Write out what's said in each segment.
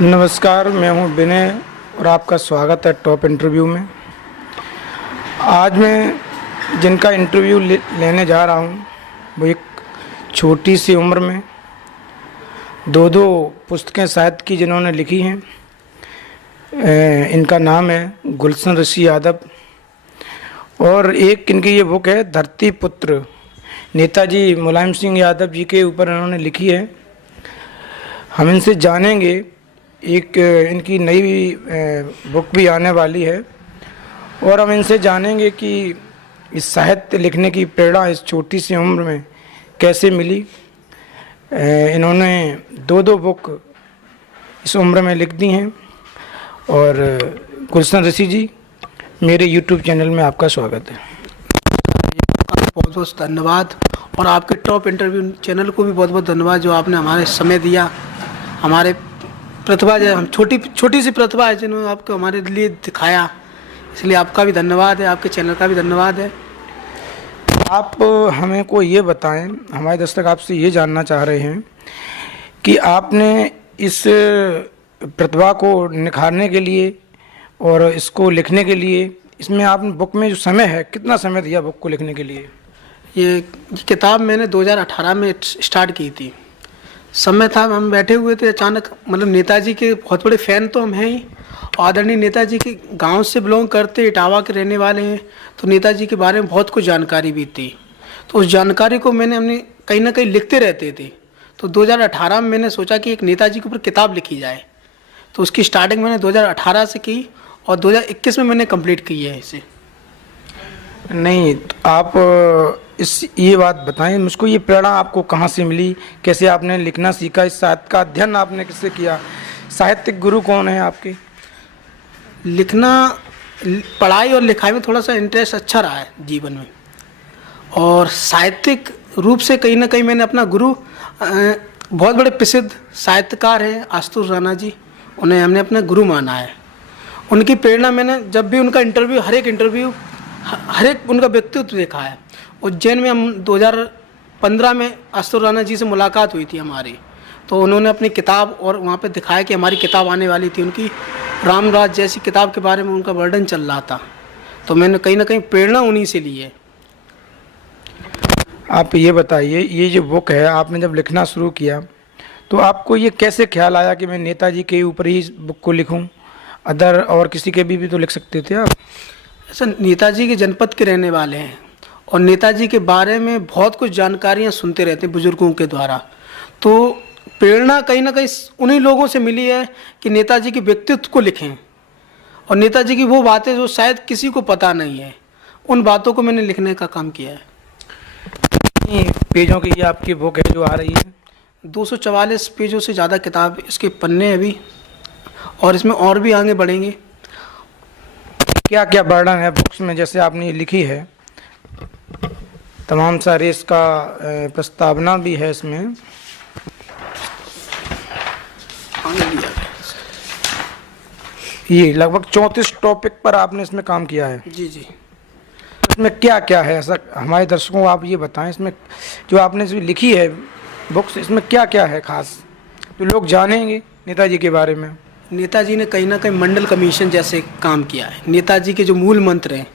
नमस्कार, मैं हूं विनय और आपका स्वागत है टॉप इंटरव्यू में। आज मैं जिनका इंटरव्यू लेने जा रहा हूं वो एक छोटी सी उम्र में दो पुस्तकें साहित्य की जिन्होंने लिखी हैं। इनका नाम है गुलशन ऋषि यादव और एक इनकी ये बुक है धरती पुत्र, नेताजी मुलायम सिंह यादव जी के ऊपर इन्होंने लिखी है। हम इनसे जानेंगे, एक इनकी नई बुक भी आने वाली है और हम इनसे जानेंगे कि इस साहित्य लिखने की प्रेरणा इस छोटी सी उम्र में कैसे मिली। इन्होंने दो बुक इस उम्र में लिख दी हैं। और गुलशन ऋषि जी, मेरे YouTube चैनल में आपका स्वागत है। बहुत बहुत धन्यवाद और आपके टॉप इंटरव्यू चैनल को भी बहुत बहुत धन्यवाद जो आपने हमारे समय दिया। हमारे प्रतिभा जो हम छोटी सी प्रतिभा है जिन्होंने आपको हमारे लिए दिखाया, इसलिए आपका भी धन्यवाद है, आपके चैनल का भी धन्यवाद है। आप हमें को ये बताएं, हमारे दर्शक आपसे ये जानना चाह रहे हैं कि आपने इस प्रतिभा को निखारने के लिए और इसको लिखने के लिए, इसमें आपने बुक में जो समय है, कितना समय दिया बुक को लिखने के लिए? ये किताब मैंने 2018 में स्टार्ट की थी। समय था, हम बैठे हुए थे, अचानक मतलब नेताजी के बहुत बड़े फ़ैन तो हम हैं ही, आदरणीय नेताजी के गांव से बिलोंग करते, इटावा के रहने वाले हैं, तो नेताजी के बारे में बहुत कुछ जानकारी भी थी। तो उस जानकारी को हमने कहीं ना कहीं लिखते रहते थे। तो 2018 में मैंने सोचा कि एक नेताजी के ऊपर किताब लिखी जाए, तो उसकी स्टार्टिंग मैंने 2018 से की और 2021 में मैंने कंप्लीट की है इसे। नहीं, तो आप ये बात बताएं मुझको, ये प्रेरणा आपको कहाँ से मिली, कैसे आपने लिखना सीखा, इस साहित्य का अध्ययन आपने किससे किया, साहित्यिक गुरु कौन है आपके? लिखना, पढ़ाई और लिखाई में थोड़ा सा इंटरेस्ट अच्छा रहा है जीवन में, और साहित्यिक रूप से कहीं ना कहीं मैंने अपना गुरु, बहुत बड़े प्रसिद्ध साहित्यकार हैं आशुतोष राणा जी, उन्हें हमने अपना गुरु माना है। उनकी प्रेरणा मैंने जब भी उनका इंटरव्यू, हर एक उनका व्यक्तित्व देखा है। उज्जैन में हम 2015 में आशुतोष राणा जी से मुलाकात हुई थी हमारी, तो उन्होंने अपनी किताब और वहाँ पे दिखाया कि हमारी किताब आने वाली थी। उनकी रामराज जैसी किताब के बारे में उनका वर्णन चल रहा था, तो मैंने कहीं ना कहीं प्रेरणा उन्हीं से ली है। आप ये बताइए, ये जो बुक है, आपने जब लिखना शुरू किया तो आपको ये कैसे ख्याल आया कि मैं नेताजी के ऊपर ही इस बुक को लिखूं? अदर और किसी के भी तो लिख सकते थे आप। ऐसा, नेताजी के जनपद के रहने वाले हैं और नेताजी के बारे में बहुत कुछ जानकारियाँ सुनते रहते हैं बुजुर्गों के द्वारा, तो प्रेरणा कहीं ना कहीं उन्हीं लोगों से मिली है कि नेताजी के व्यक्तित्व को लिखें और नेताजी की वो बातें जो शायद किसी को पता नहीं है, उन बातों को मैंने लिखने का काम किया है। पेजों की ये आपकी बुक है जो आ रही है? 244 पेजों से ज़्यादा किताब इसके पन्ने अभी, और इसमें और भी आगे बढ़ेंगे। क्या क्या वर्णन है बुक्स में, जैसे आपने ये लिखी है, तमाम सारे इसका प्रस्तावना भी है इसमें। ये लगभग 34 टॉपिक पर आपने इसमें काम किया है। जी जी। इसमें क्या क्या है ऐसा, हमारे दर्शकों को आप ये बताएं, इसमें जो आपने इसमें लिखी है बुक्स, इसमें क्या क्या है खास जो लोग जानेंगे नेताजी के बारे में? नेताजी ने कहीं ना कहीं मंडल कमीशन जैसे काम किया है। नेताजी के जो मूल मंत्र हैं,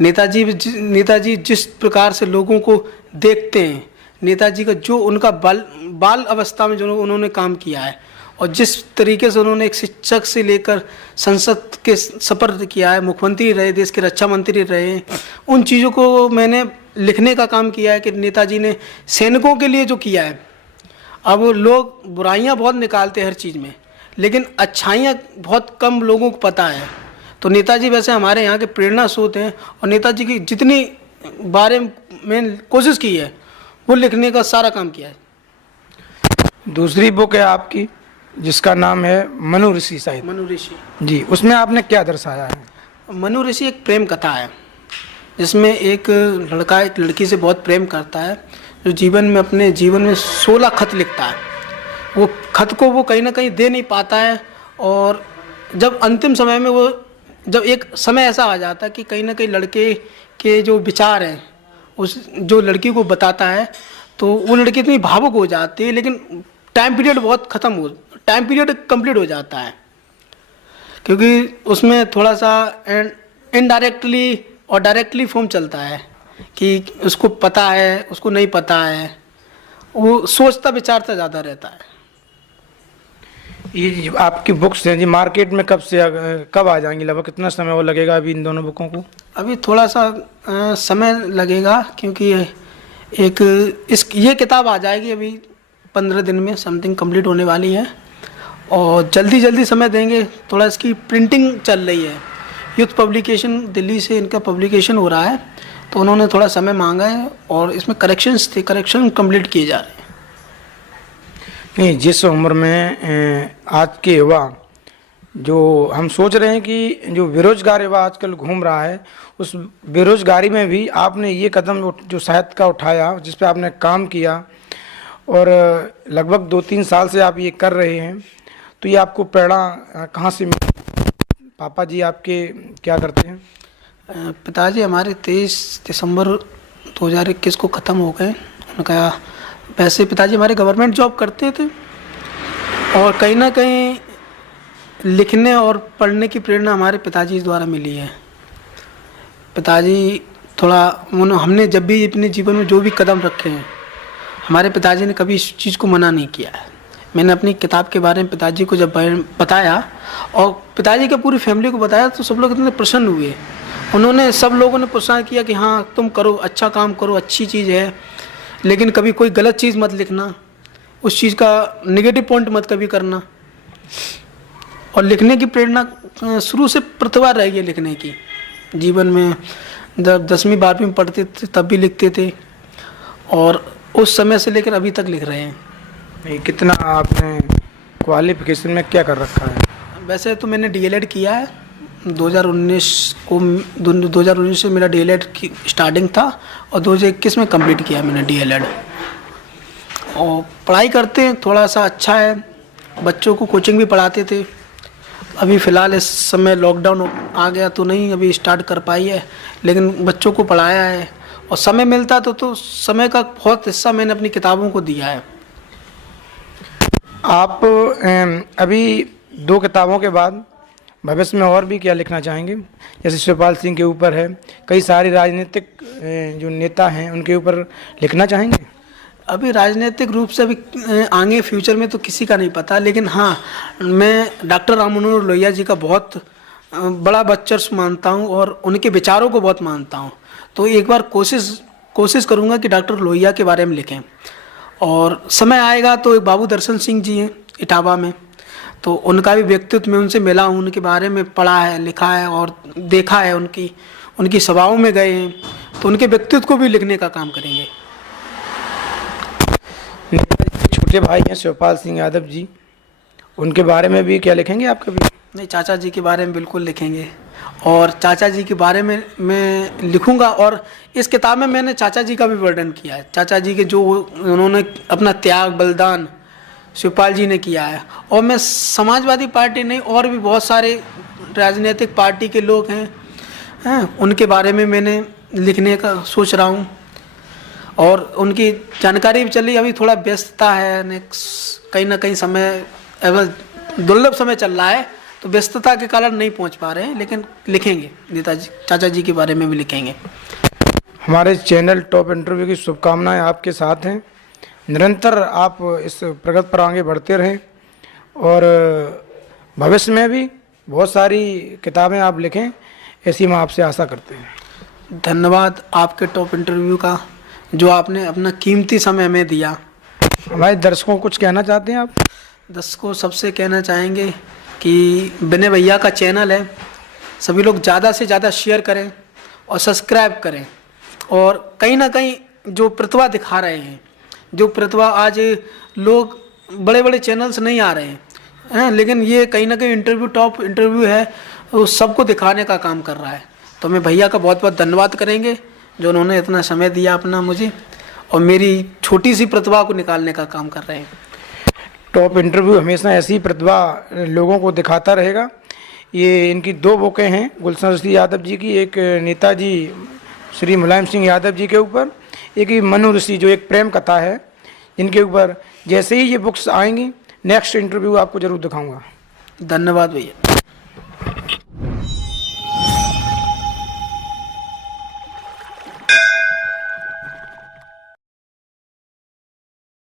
नेताजी जिस प्रकार से लोगों को देखते हैं, नेताजी का जो उनका बाल अवस्था में जो उन्होंने काम किया है और जिस तरीके से उन्होंने एक शिक्षक से लेकर संसद के सपर्द किया है, मुख्यमंत्री रहे, देश के रक्षा मंत्री रहे, उन चीज़ों को मैंने लिखने का काम किया है कि नेताजी ने सैनिकों के लिए जो किया है। अब लोग बुराइयां बहुत निकालते हैं हर चीज़ में, लेकिन अच्छाइयाँ बहुत कम लोगों को पता है। तो नेताजी वैसे हमारे यहाँ के प्रेरणा स्रोत हैं और नेताजी की जितनी बारे में कोशिश की है वो लिखने का सारा काम किया है। दूसरी बुक है आपकी जिसका नाम है मनु ऋषि साहित्य। मनु ऋषि जी, उसमें आपने क्या दर्शाया है? मनु ऋषि एक प्रेम कथा है जिसमें एक लड़का एक लड़की से बहुत प्रेम करता है, जो अपने जीवन में 16 खत लिखता है। वो खत को वो कहीं ना कहीं दे नहीं पाता है, और जब अंतिम समय में जब एक समय ऐसा आ जाता है कि कहीं ना कहीं लड़के के जो विचार हैं उस जो लड़की को बताता है, तो वो लड़की इतनी भावुक हो जाती है, लेकिन टाइम पीरियड कंप्लीट हो जाता है, क्योंकि उसमें थोड़ा सा इनडायरेक्टली और डायरेक्टली फॉर्म चलता है कि उसको पता है, उसको नहीं पता है, वो सोचता विचारता ज़्यादा रहता है। ये जो आपकी बुक्स हैं जी, मार्केट में कब आ जाएंगी, लगभग कितना समय और लगेगा अभी इन दोनों बुकों को? अभी थोड़ा सा समय लगेगा, क्योंकि ये किताब आ जाएगी अभी 15 दिन में समथिंग कंप्लीट होने वाली है, और जल्दी समय देंगे। थोड़ा इसकी प्रिंटिंग चल रही है, यूथ पब्लिकेशन दिल्ली से इनका पब्लिकेशन हो रहा है, तो उन्होंने थोड़ा समय मांगा है और इसमें करेक्शन कंप्लीट किए जा रहे हैं। नहीं, जिस उम्र में आज के युवा, जो हम सोच रहे हैं कि जो बेरोजगार युवा आजकल घूम रहा है, उस बेरोजगारी में भी आपने ये कदम जो साहित्य का उठाया, जिस पे आपने काम किया और लगभग 2-3 साल से आप ये कर रहे हैं, तो ये आपको प्रेरणा कहाँ से मिली? पापा जी आपके क्या करते हैं? पिताजी हमारे 23 दिसंबर 2021 को ख़त्म हो गए। उनका वैसे पिताजी हमारे गवर्नमेंट जॉब करते थे, और कहीं ना कहीं लिखने और पढ़ने की प्रेरणा हमारे पिताजी द्वारा मिली है। पिताजी थोड़ा हमने जब भी अपने जीवन में जो भी कदम रखे हैं, हमारे पिताजी ने कभी इस चीज़ को मना नहीं किया है। मैंने अपनी किताब के बारे में पिताजी को जब बताया और पिताजी के पूरी फैमिली को बताया, तो सब लोग इतने प्रसन्न हुए। उन्होंने सब लोगों ने प्रोत्साहन किया कि हाँ तुम करो, अच्छा काम करो, अच्छी चीज़ है, लेकिन कभी कोई गलत चीज़ मत लिखना, उस चीज़ का नेगेटिव पॉइंट मत कभी करना। और लिखने की प्रेरणा शुरू से प्रतिभा रही है लिखने की। जीवन में जब 10वीं 12वीं में पढ़ते थे तब भी लिखते थे, और उस समय से लेकर अभी तक लिख रहे हैं। नहीं, कितना आपने क्वालिफिकेशन में क्या कर रखा है? वैसे तो मैंने डीएलएड किया है 2019 से मेरा डीएलएड की स्टार्टिंग था, और 2021 में कंप्लीट किया मैंने डीएलएड। और पढ़ाई करते हैं थोड़ा सा अच्छा है, बच्चों को कोचिंग भी पढ़ाते थे। अभी फ़िलहाल इस समय लॉकडाउन आ गया तो नहीं अभी स्टार्ट कर पाई है, लेकिन बच्चों को पढ़ाया है, और समय मिलता तो समय का बहुत हिस्सा मैंने अपनी किताबों को दिया है। आप अभी 2 किताबों के बाद भविष्य में और भी क्या लिखना चाहेंगे? जैसे शिवपाल सिंह के ऊपर है, कई सारे राजनीतिक जो नेता हैं उनके ऊपर लिखना चाहेंगे? अभी राजनीतिक रूप से अभी आगे फ्यूचर में तो किसी का नहीं पता, लेकिन हाँ मैं डॉक्टर राम मनोहर लोहिया जी का बहुत बड़ा वर्चस्व मानता हूँ और उनके विचारों को बहुत मानता हूँ। तो एक बार कोशिश करूँगा कि डॉक्टर लोहिया के बारे में लिखें, और समय आएगा तो एक बाबू दर्शन सिंह जी हैं इटावा में, तो उनका भी व्यक्तित्व में उनसे मिला हूँ, उनके बारे में पढ़ा है, लिखा है और देखा है, उनकी सभाओं में गए हैं, तो उनके व्यक्तित्व को भी लिखने का काम करेंगे। छोटे भाई हैं शिवपाल सिंह यादव जी, उनके बारे में भी क्या लिखेंगे आप कभी? नहीं, चाचा जी के बारे में बिल्कुल लिखेंगे, और चाचा जी के बारे में मैं लिखूंगा। और इस किताब में मैंने चाचा जी का भी वर्णन किया है, चाचा जी के जो उन्होंने अपना त्याग बलिदान शिवपाल जी ने किया है। और मैं समाजवादी पार्टी नहीं, और भी बहुत सारे राजनीतिक पार्टी के लोग हैं उनके बारे में मैंने लिखने का सोच रहा हूँ, और उनकी जानकारी भी चली। अभी थोड़ा व्यस्तता है, कहीं ना कहीं समय दुर्लभ समय चल रहा है, तो व्यस्तता के कारण नहीं पहुंच पा रहे हैं, लेकिन लिखेंगे नेताजी चाचा जी के बारे में भी लिखेंगे। हमारे चैनल टॉप इंटरव्यू की शुभकामनाएं आपके साथ हैं। निरंतर आप इस प्रगति पर आगे बढ़ते रहें, और भविष्य में भी बहुत सारी किताबें आप लिखें, ऐसी हम आपसे आशा करते हैं। धन्यवाद आपके टॉप इंटरव्यू का, जो आपने अपना कीमती समय हमें दिया। हमारे दर्शकों को कुछ कहना चाहते हैं आप? दर्शकों सबसे कहना चाहेंगे कि विनय भैया का चैनल है, सभी लोग ज़्यादा से ज़्यादा शेयर करें और सब्सक्राइब करें। और कहीं ना कहीं जो प्रतिभा दिखा रहे हैं, जो प्रतिभा आज लोग बड़े बड़े चैनल्स नहीं आ रहे हैं, लेकिन ये कहीं ना कहीं टॉप इंटरव्यू है, वो सबको दिखाने का काम कर रहा है। तो मैं भैया का बहुत बहुत धन्यवाद करेंगे, जो उन्होंने इतना समय दिया अपना मुझे, और मेरी छोटी सी प्रतिभा को निकालने का काम कर रहे हैं। टॉप इंटरव्यू हमेशा ऐसी प्रतिभा लोगों को दिखाता रहेगा। ये इनकी 2 बुकें हैं गुलशन ऋषि यादव जी की, एक नेताजी श्री मुलायम सिंह यादव जी के ऊपर, एक ही मनु ऋषि जो एक प्रेम कथा है, इनके ऊपर। जैसे ही ये बुक्स आएंगी नेक्स्ट इंटरव्यू आपको ज़रूर दिखाऊंगा। धन्यवाद भैया।